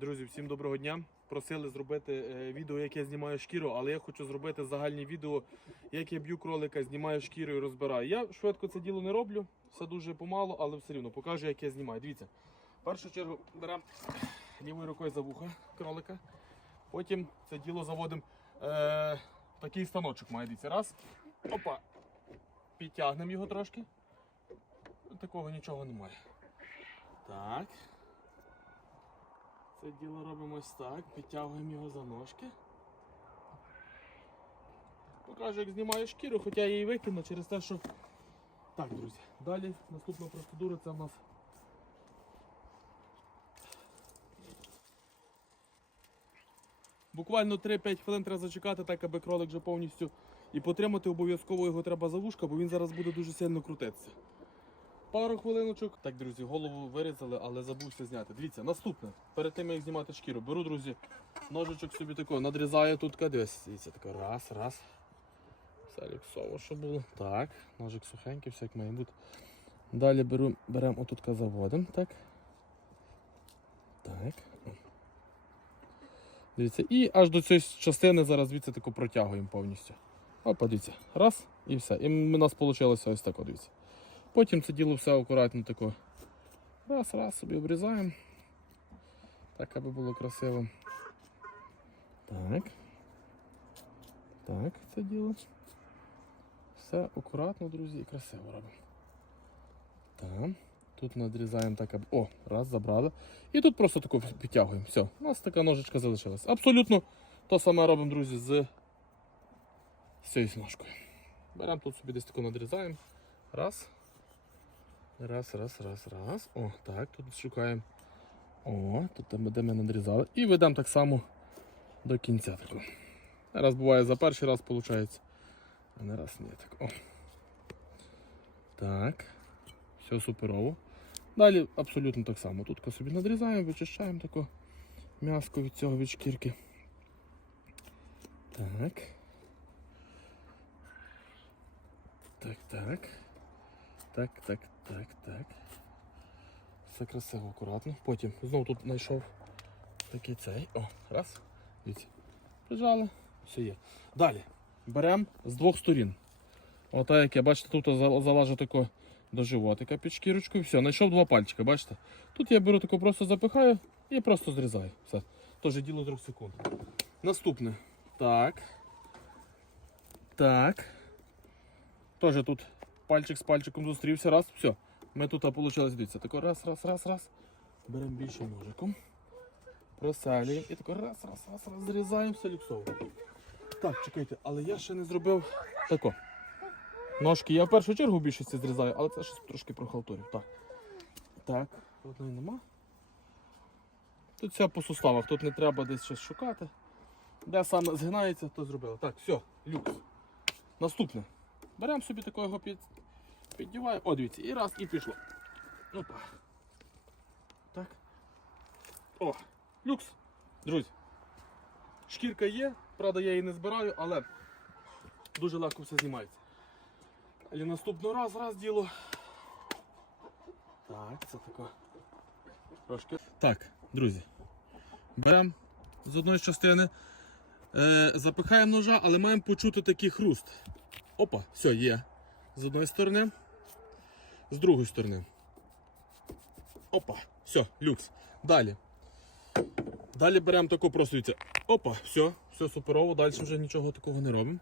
Друзі, всім доброго дня. Просили зробити е, відео, як я знімаю шкіру, але я хочу зробити загальне відео, як я б'ю кролика, знімаю шкіру і розбираю. Я швидко це діло не роблю, все дуже помало, але все рівно покажу, як я знімаю. Дивіться, в першу чергу беремо лівою рукою за вуха кролика. Потім це діло заводимо. Е, такий станочок має дивіться. Раз. Опа. Підтягнемо його трошки. Такого нічого немає. Так. Це діло робимо ось так, підтягуємо його за ножки. Покажу, як знімаю шкіру, хоча я її викину через те, що. Так, друзі, далі наступна процедура це в нас. Буквально 3-5 хвилин треба зачекати, так аби кролик вже повністю. І потримати обов'язково його треба за вушка, бо він зараз буде дуже сильно крутитися. Пару хвилиночок. Так, друзі, голову вирізали, але забувся зняти. Дивіться, наступне. Перед тим як знімати шкіру, беру, друзі, ножичок собі тако, надрізаю тут. Дивіться, тако раз, раз. Все люксово, що було. Так, ножик сухенький, все як має бути. Далі беру, беремо отут заводимо, так. Так. Дивіться, і аж до цієї частини зараз звідси тако протягуємо повністю. Опа, дивіться. Раз і все. І у нас вийшло ось так, дивіться. Потім це діло все акуратно тако. Раз, раз собі обрізаємо. Так, аби було красиво. Так. Так, це діло. Все акуратно, друзі, і красиво робимо. Так. Тут надрізаємо так, аби. О, раз, забрали. І тут просто таку підтягуємо. Все, у нас така ножичка залишилась. Абсолютно то саме робимо, друзі, з з цією ножкою. Беремо тут собі десь таку надрізаємо. Раз. Раз, раз, раз, раз. О, так, тут шукаємо. О, тут там, де ми надрізали. І ведемо так само до кінця. Таку. Раз буває за перший раз, виходить. А не раз ні. Так. О. Так. Все суперово. Далі абсолютно так само. Тут собі надрізаємо, вичищаємо таку м'яско від цього від шкірки. Так. Так, так. Так, так, так, так. Все красиво, акуратно. Потім знову тут знайшов такий цей. О, раз. Дивіться. Прижали, все є. Далі беремо з двох сторін. Ота, як я бачите, тут залажу тако до животика під шкірочкою. Все, знайшов два пальчика, бачите? Тут я беру тако, просто запихаю і просто зрізаю. Все. Теж діло 3 секунд. Наступне. Так. Так. Теж тут пальчик з пальчиком зустрівся, раз, все. Ми тут вийшло, дивіться, тако раз, раз, раз, раз. Беремо більше ножиком. Просалюємо і тако раз, раз, раз, раз, зрізаємо все люксово. Так, чекайте, але я ще не зробив тако. Ножки я в першу чергу більшості зрізаю, але це щось трошки прохалтурив. Так. Так, одної нема. Тут все по суставах, тут не треба десь щось шукати. Де саме згинається, то зробили. Так, все, люкс. Наступне. Беремо собі такого під... піддіваємо. О, дивіться, і раз, і пішло. Опа. Так. О, люкс. Друзі. Шкірка є, правда, я її не збираю, але дуже легко все знімається. Але наступного раз, раз діло. Так, це таке. Трошки. Так, друзі. Беремо з одної частини, е, запихаємо ножа, але маємо почути такий хруст. Опа, все, є. З одної сторони, з другої сторони. Опа, все, люкс. Далі. Далі беремо таку просто. Опа, все, все суперово, далі вже нічого такого не робимо.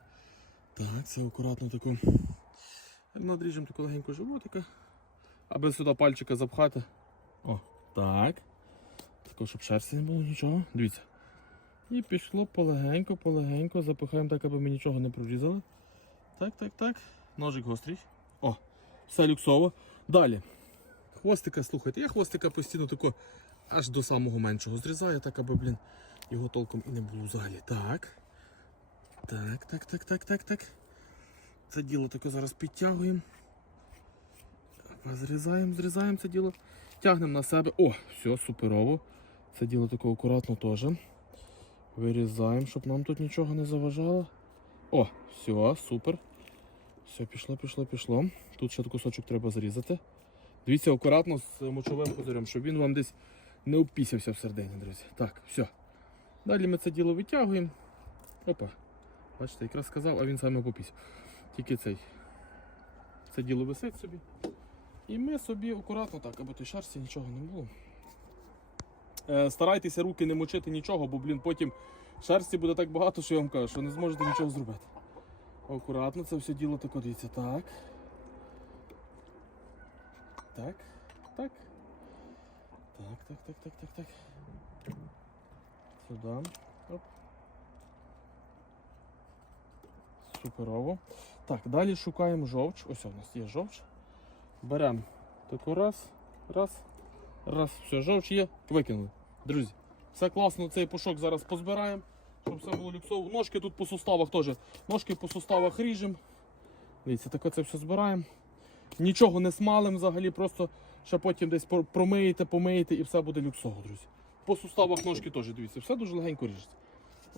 Так, це акуратно таку. Надріжемо таку легеньку животика. Аби сюди пальчика запхати. О, так. Також, щоб шерсті не було нічого. Дивіться. І пішло полегенько, полегенько. Запихаємо так, аби ми нічого не прорізали. Так, так, так. Ножик гострий. О, все люксово. Далі. Хвостика, слухайте, я хвостика постійно тако аж до самого меншого зрізаю, так аби, блін, його толком і не було взагалі. Так. Так, так, так, так, так, так. Це діло таке зараз підтягуємо. Зрізаємо, зрізаємо це діло. Тягнемо на себе. О, все, суперово. Це діло таке акуратно теж. Вирізаємо, щоб нам тут нічого не заважало. О, все, супер. Все, пішло, пішло, пішло. Тут ще кусочок треба зрізати. Дивіться акуратно з мочовим козирем, щоб він вам десь не опісявся всередині, друзі. Так, все. Далі ми це діло витягуємо. Опа. Бачите, якраз сказав, а він саме попісяв. Тільки цей. Це діло висить собі. І ми собі акуратно так, аби той шерсті нічого не було. Е, старайтеся руки не мочити нічого, бо, блін, потім шерсті буде так багато, що я вам кажу, що не зможете нічого зробити. Акуратно це все діло так дивіться. Так. Так. Так. Так, так, так, так, так, так. Сюди. Оп. Суперово. Так, далі шукаємо жовч. Ось у нас є жовч. Беремо таку раз, раз, раз. Все, жовч є, викинули. Друзі, все класно, цей пушок зараз позбираємо, щоб все було люксово. Ножки тут по суставах теж. Ножки по суставах ріжемо. Дивіться, таке це все збираємо. Нічого не смалим взагалі, просто ще потім десь промиєте, помиєте і все буде люксово, друзі. По суставах ножки теж, дивіться, все дуже легенько ріжеться.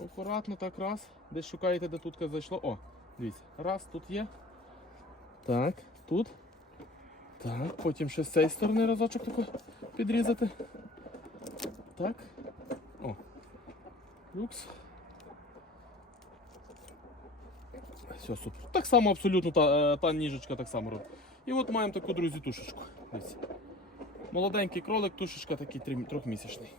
Акуратно так раз. Десь шукаєте, де тут зайшло. О, дивіться. Раз, тут є. Так, тут. Так, потім ще з цієї сторони разочок тако підрізати. Так. О. Люкс. Все, супер. Так само абсолютно та, е, та ніжечка так само робить. І от маємо таку, друзі, тушечку. Дивіться. Молоденький кролик, тушечка такий трьохмісячний.